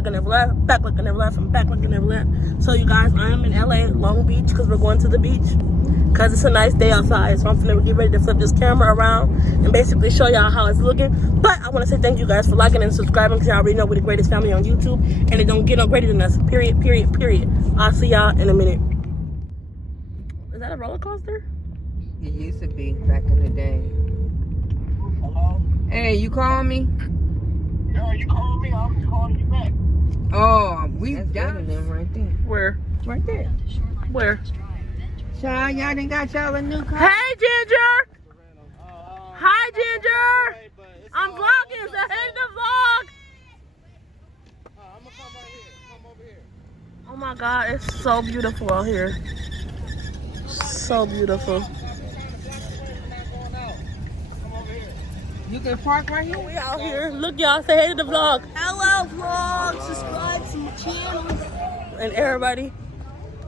like I never left, back like I never left, and back like I never left. So you guys, I am in LA, Long Beach, because we're going to the beach. Because it's a nice day outside, so I'm finna get ready to flip this camera around and basically show y'all how it's looking. But I want to say thank you guys for liking and subscribing, because y'all already know we're the greatest family on YouTube, and it don't get no greater than us, period, period, period. I'll see y'all in a minute. Is that a roller coaster? It used to be back in the day. Hello? Hey, you calling me? No, you called me. I was calling you back. Oh, we down them right there. Where? Right there. Where? Child, y'all done got y'all a new car. Hey, Ginger! Hi, Ginger! I'm vlogging, so hit the vlog! I'm gonna come right here. Come over here. Oh my God, it's so beautiful out here. So beautiful. You can park right here. We out here. Look, y'all, say hey to the vlog. Hello vlog, subscribe to my channel. And everybody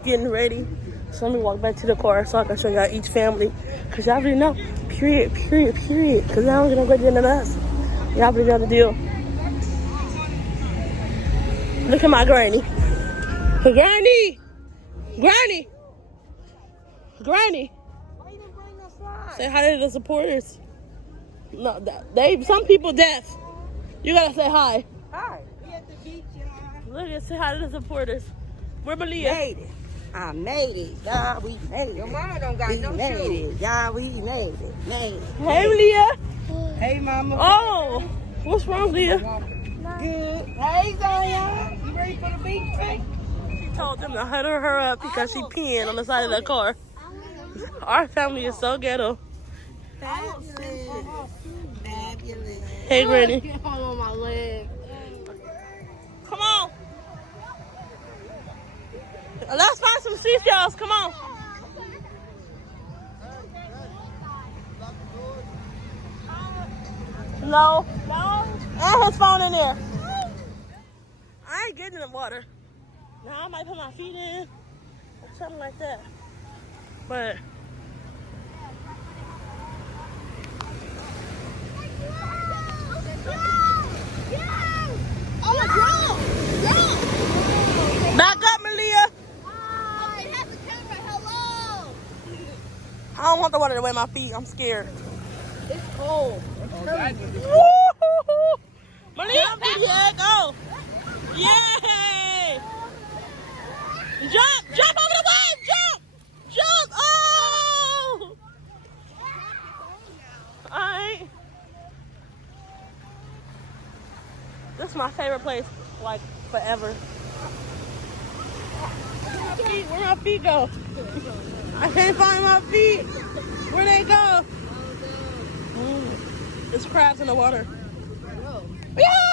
getting ready. So let me walk back to the car so I can show y'all each family. Because y'all already know. Period, period, period. Because y'all don't get no greater than us. Y'all already know the deal. Look at my granny. Granny! Granny! Granny! Why you didn't bring no slide? Say hi to the supporters. No, some people deaf. You gotta say hi. Hi. We at the beach, y'all. Look at say hi to the supporters. Where Malia? Made it. I made it, y'all. We made Your it. mama don't got We no made shoes. it, y'all. We made it. Made it. Hey, Malia. Hey, mama. Oh, what's wrong, Leah? Good. Hey, Zion. You ready for the beach, baby? She told them to huddle her up because she peeing on the side of the car. Our family is so ghetto. Fabulous. Hey, Granny. Get home on my leg. Come on. Let's find some seashells. Come on. No. No. And his phone in there. I ain't getting in the water. Now I might put my feet in or something like that. But back up, Malia. I don't want the water to wet my feet. I'm scared. It's cold. Woo-hoo-hoo. Malia, yeah, go. Yay! Jump! Jump over the wave! Jump! Jump! Oh! Alright. This is my favorite place, like, forever. Where my feet go? I can't find my feet. Where they go? There's crabs in the water. Yeah!